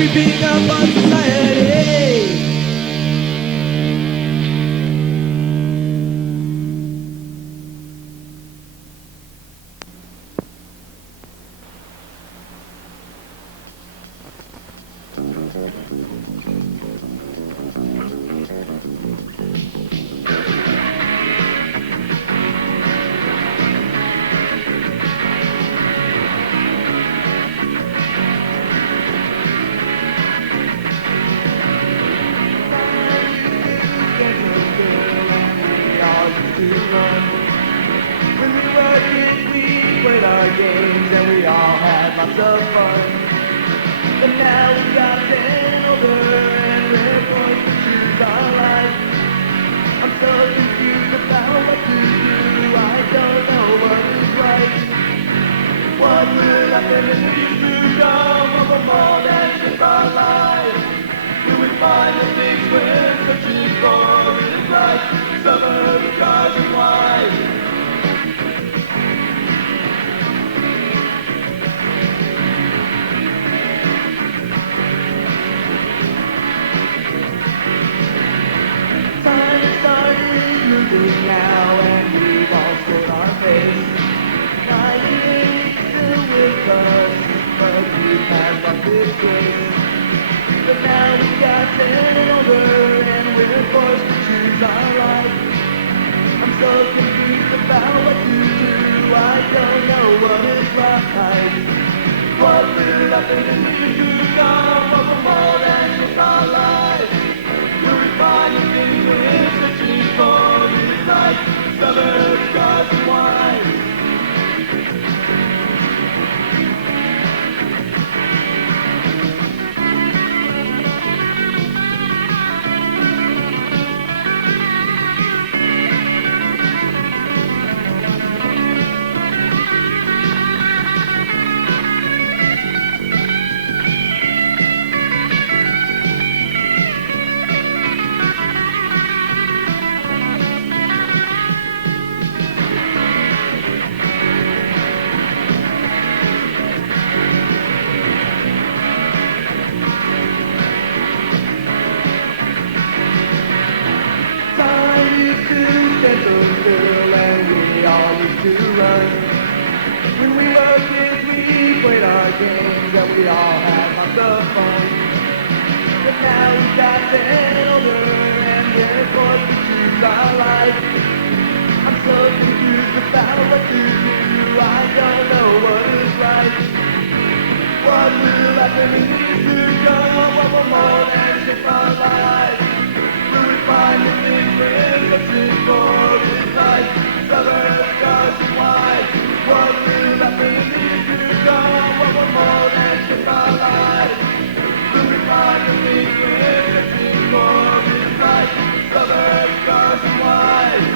Creeping up on society. When we were kids, we played our games and we all had lots of fun. But now we got 10 older and we're going to choose our life. I'm so confused about what to do. I don't know what is right. What will happen in the years to come? What will more than shape our lives? Will we find the things we're searching for in life? Suburban cars and wine. Time is starting moving now, and we've all stood our pace. 98 still with us, but we've had lots of grace. But now we got 10 and older, and we're forced to choose our life. I'm so confused about what to do. I don't know what is right. What will happen in the years to come? What will more than shape our lives? Will we find the things we're searching for in life? Suburbs, cars, and wine. When we were kids, we played our games and we all had lots of fun. But now we got 10 older and we're forced to choose our life. I'm so confused about what to do. I don't know what is right. What will happen in the years to come? What will more than shape our lives? Will we find the things we're searching for in life? Suburbs, cars, and wine. What will happen in the years to come? What will more than shape our lives? Will we find the things we're searching for in life? Suburbs, cars, and wine.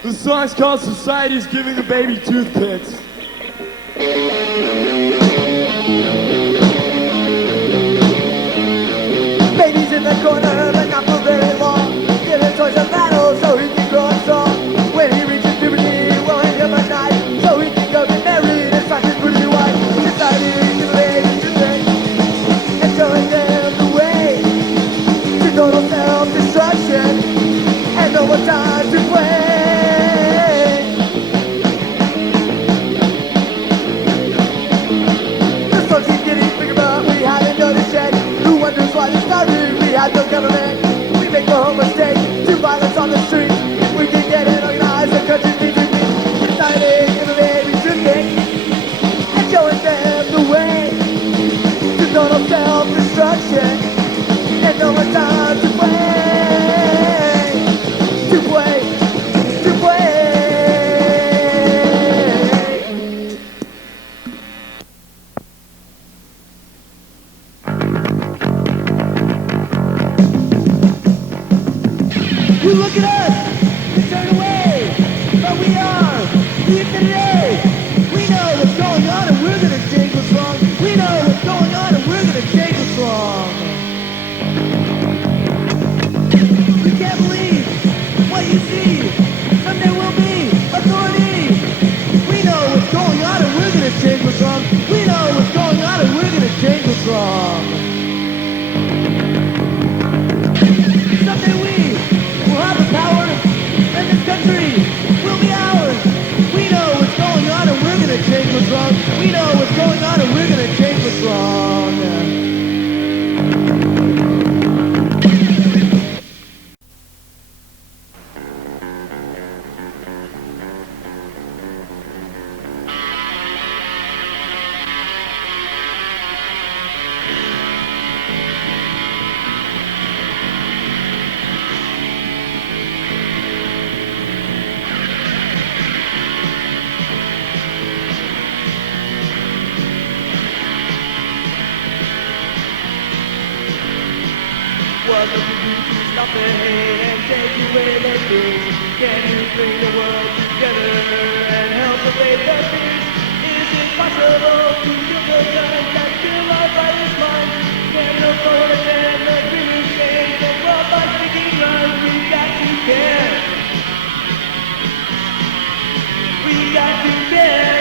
The song's called Society's Giving the Baby Toothpicks. Baby's in the corner, but not for very long. Giving toys a battle so he can grow strong. When he reaches puberty, we'll hang him a knife so he can go get married and find his pretty wife. Society's giving the baby toothpicks and showing them the way to total self-destruction and no more time to play. We had no government, we make no home mistake. To violence on the street, if we can get it organized, the country needs to be deciding if the baby should think and showing them the way to total self-destruction and no more time to play, to play, to play. You look at us, we turn away, but we are the infinity. We know what's going on and we're gonna change what's wrong. We know what's going on and we're gonna change what's wrong. You can't believe what you see. Someday we'll be authority. We know what's going on and we're gonna change what's wrong. We know what's going on and we're gonna change what's wrong. Someday we will have the power, and this country will be ours. We know what's going on, and we're gonna change what's wrong. We know what's going on, and we're gonna change what's wrong. What can you do to stop the hate and take away the fears? Can you bring the world together and help abate the fears? Is it possible to kill the gun that kill our brightest mind? Can the poets and the dreamers change the world by speaking love? We got to care. We got to care.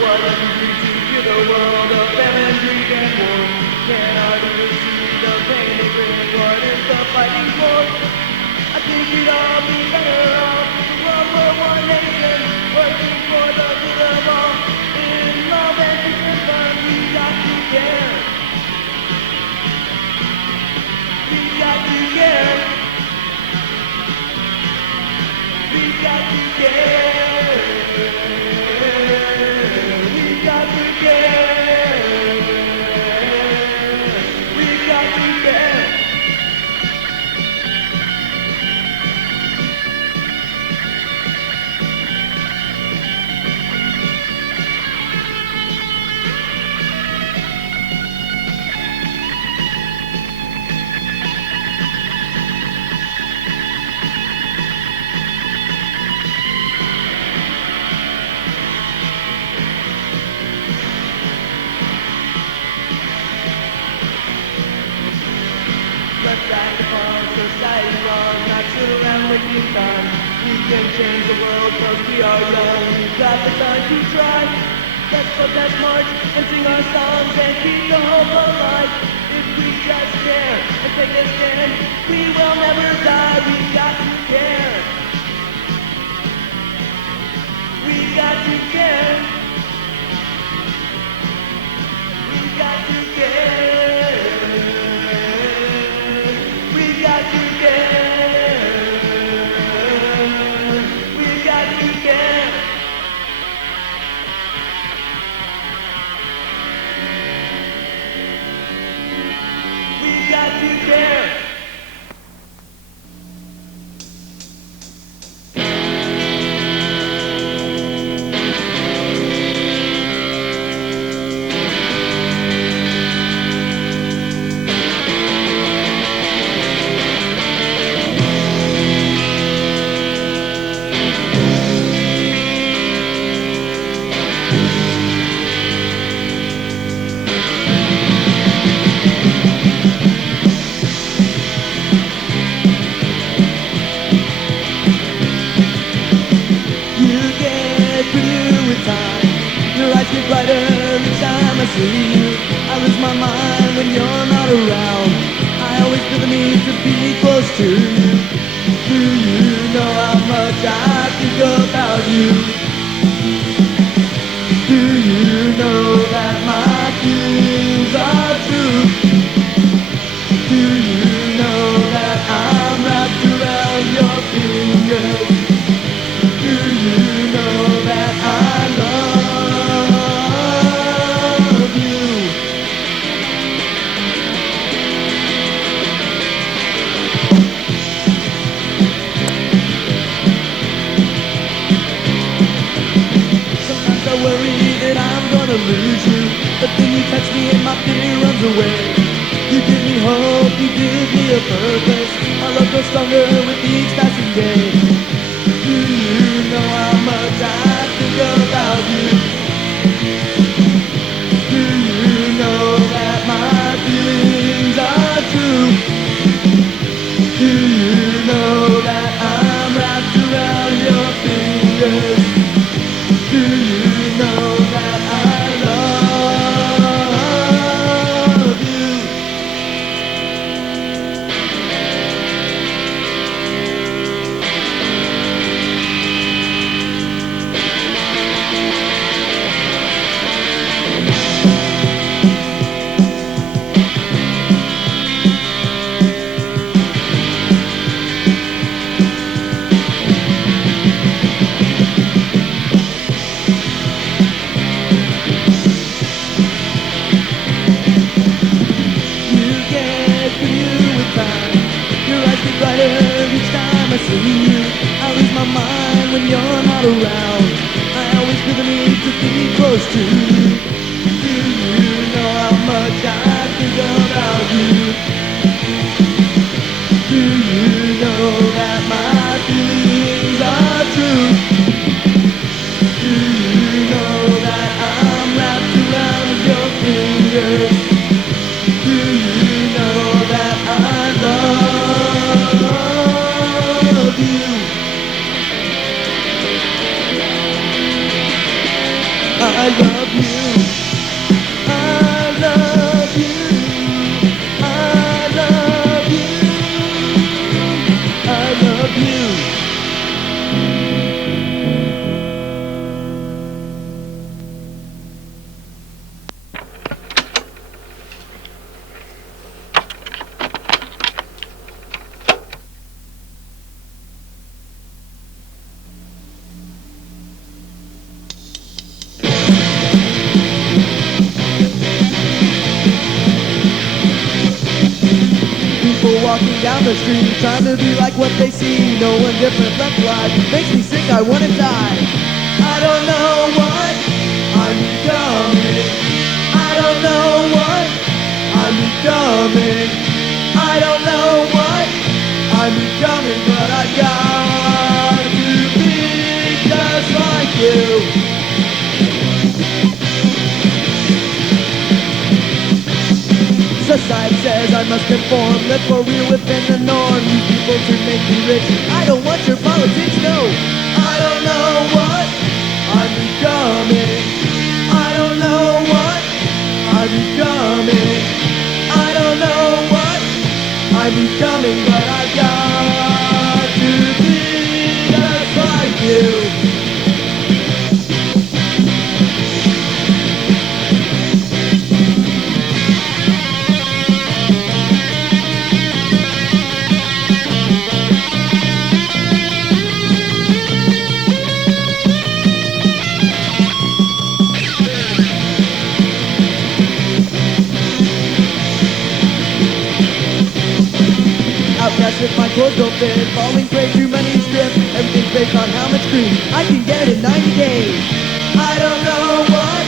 What have you do to heal the world of famine, greed, and war? Cannot even see the pain they bring. What is the fighting for? I think we'd all be better off if the world were one nation, working for the good of all. In love and peace and fun, we got to care. We got to care. We got to care. We got to care. We got to care. Let's act upon society wrong, not sit around wasting time. We can change the world cause we are young. We've got the time to try. Let's protest, march, and sing our songs and keep the hope alive. If we just care and take a stand, we will never die. We got to care. We got to care. We got to care. We got to care. We got to care. We got to care. Brighter each time I see you. I lose my mind when you're not around. I always feel the need to be close to you. Do you know how much I think about you? Do you know that my feelings are true? Do you know that I'm wrapped around your fingers? Do you know that I love lose you, but then you touch me and my fear runs away. You give me hope, you give me a purpose. My love grows stronger with each passing day. Do you know how much I think about you? Do you know that my feelings are true? Do you know that I'm wrapped around your fingers? Do you know that I each time I see you, I lose my mind when you're not around. I always feel the need to be close to you. Do you know how much I think about you? Do you know that my feelings are true? Do you know that I'm wrapped around your fingers? Do you know that I love you? love you. I love you. I love you. I love you. Walking down the street, trying to be like what they see. No one different left alive. Makes me sick, I wanna die. I don't know what I'm becoming. I don't know what I'm becoming. I don't know what I'm becoming, but I got to be just like you. Society says I must conform, live for real within the norm. These people to make me rich, I don't want your politics, no. I don't know what I'm becoming. I don't know what I'm becoming. I don't know what I'm becoming, but I got to be just like you. If my clothes don't fit, falling prey to money strip. Everything's based on how much cream I can get in 90 days. I don't know what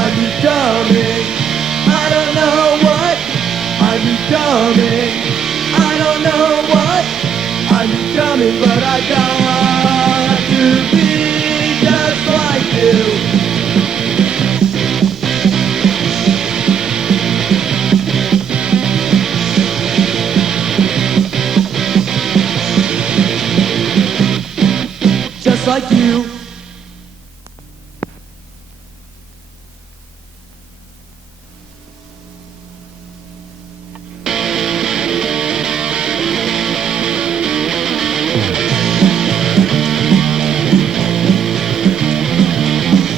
I'm becoming. I don't know what I'm becoming. I don't know what I'm becoming, but I got to be just like you. Like you.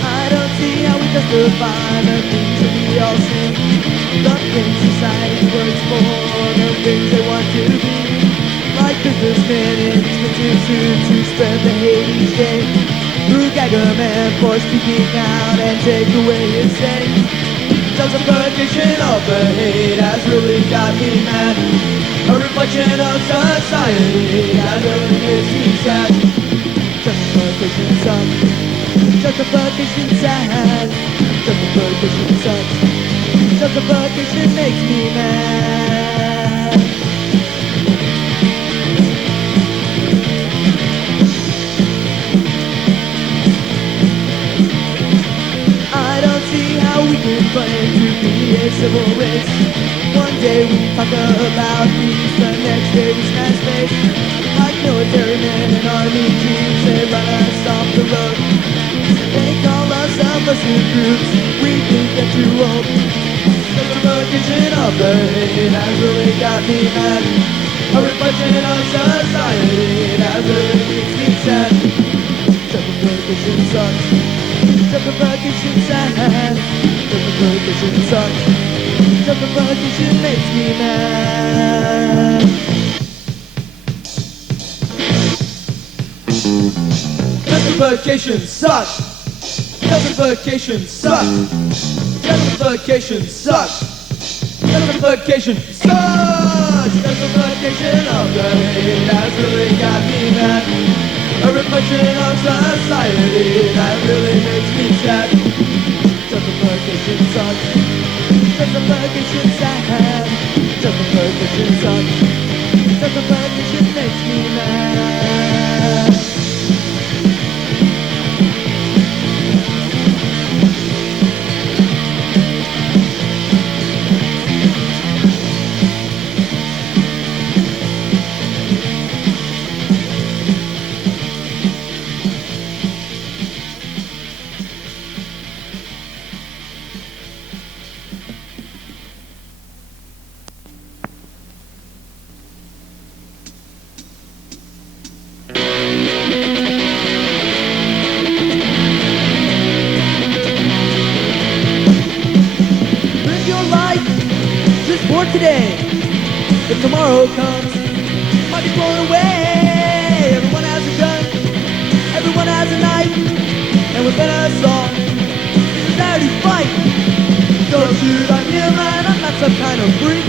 I don't see how we justify the things that we all see. The things society works for, the things they want to be. Like businessmen in expensive suits who spread the hate each day. Through Gagger Man for speaking out and take away his say. Justification of the hate has really got me mad. A reflection of society that really makes me sad. Justification sucks. Justification sad. Justification sucks. Justification makes me mad. We can claim to be a civil race. One day we talk about peace, the next day we smash face. Like military men and army chiefs, they run us off the road. They call us subversive groups, we think they're too old. The provocation of the hate has really got me mad. A reflection of society that really makes me sad. Justification sucks. Justification sad. Justification sucks. Justification makes me mad. Justification sucks. Justification sucks. Justification sucks. Justification sucks. Justification of the hate has really got me mad. A reflection of society that really makes me sad. Justification sucks. Justification sad. Justification sucks. Justification makes me mad. today. If tomorrow comes, might be blown away. Everyone has a gun, everyone has a knife, and within us all is a desire to fight. Don't shoot, I'm human, I'm not some kind of freak.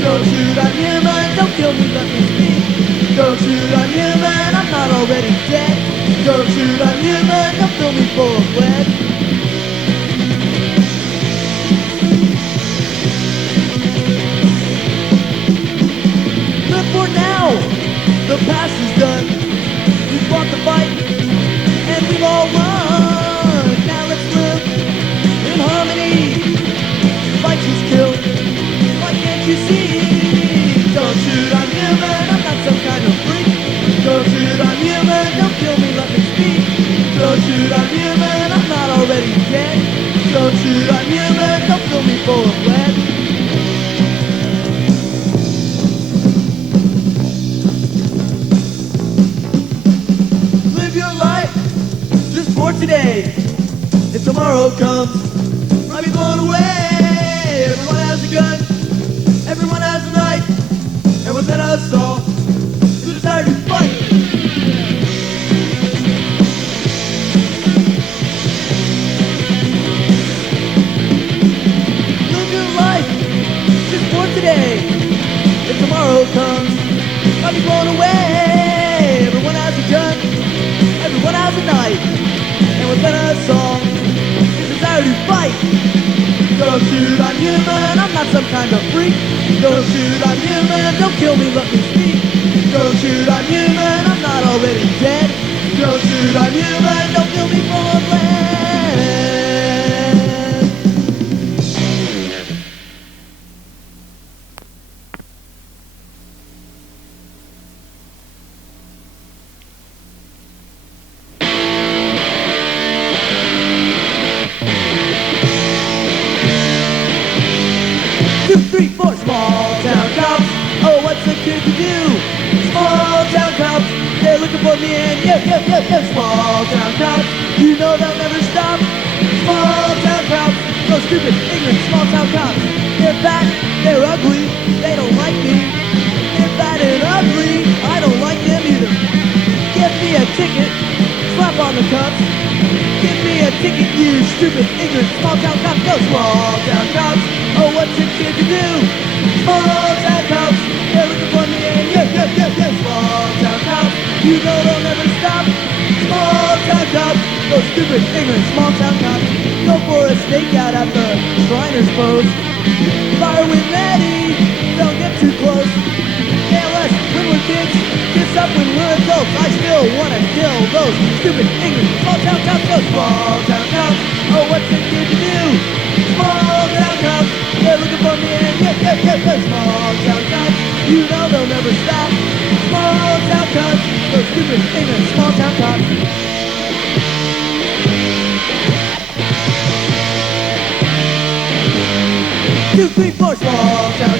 Don't shoot, I'm human, don't kill me, let me speak. Don't shoot, I'm human, I'm not already dead. Don't shoot, I'm human, don't fill me full of lead. Live for now, the past is done. We fought the fight, and we've all won. Now let's live in harmony. Fight is killed, why can't you see? Don't shoot, I'm human, I'm not some kind of freak. Don't shoot, I'm human, don't kill me, let me speak. Don't shoot, I'm human, I'm not already dead. Don't shoot, I'm human, don't fill me full of lead. Live your life just for today. If tomorrow comes, I'll be blown away. Everyone has a gun, everyone has a knife, and within us all is a desire to fight. Live your life just for today. If tomorrow comes, I'll be blown away. Everyone has a gun, everyone has a knife, and within us all is a desire to fight. Don't shoot, I'm human, I'm not some kind of freak. Don't shoot, I'm human, don't kill me, let me speak. Don't shoot, I'm human, I'm not already dead. Don't shoot, I'm human, don't kill me full of lead. 2, 3, 4, small town cops. Oh, what's a kid to do? Small town cops, they're looking for me and yeah, small town cops. You know they'll never stop. Small town cops, so stupid, ignorant, small town cops. They're fat, they're ugly, they don't like me. They're fat and ugly, I don't like them either. Give me a ticket, slap on the cuffs. Give me a ticket, you stupid, ignorant, small town cops. Go, small town cops. Oh, what's a kid to do? Small town cops, they're looking for me and yeah, small town cops. You know they'll never stop. Small town cops, those stupid, ignorant, small town cops. Go for a stakeout at the Shriners Post. Fire with Maddie, don't get too close. KLS, when we're kids, kiss up when we're adults. I still wanna kill those stupid, ignorant, small town cops. Those small town cops, oh, what's a kid to do? Small town cops, they're looking for me and yeah, small town cops. You know they'll never stop. Small town cops, those stupid, ignorant, small town cops. 2, 3, 4, small town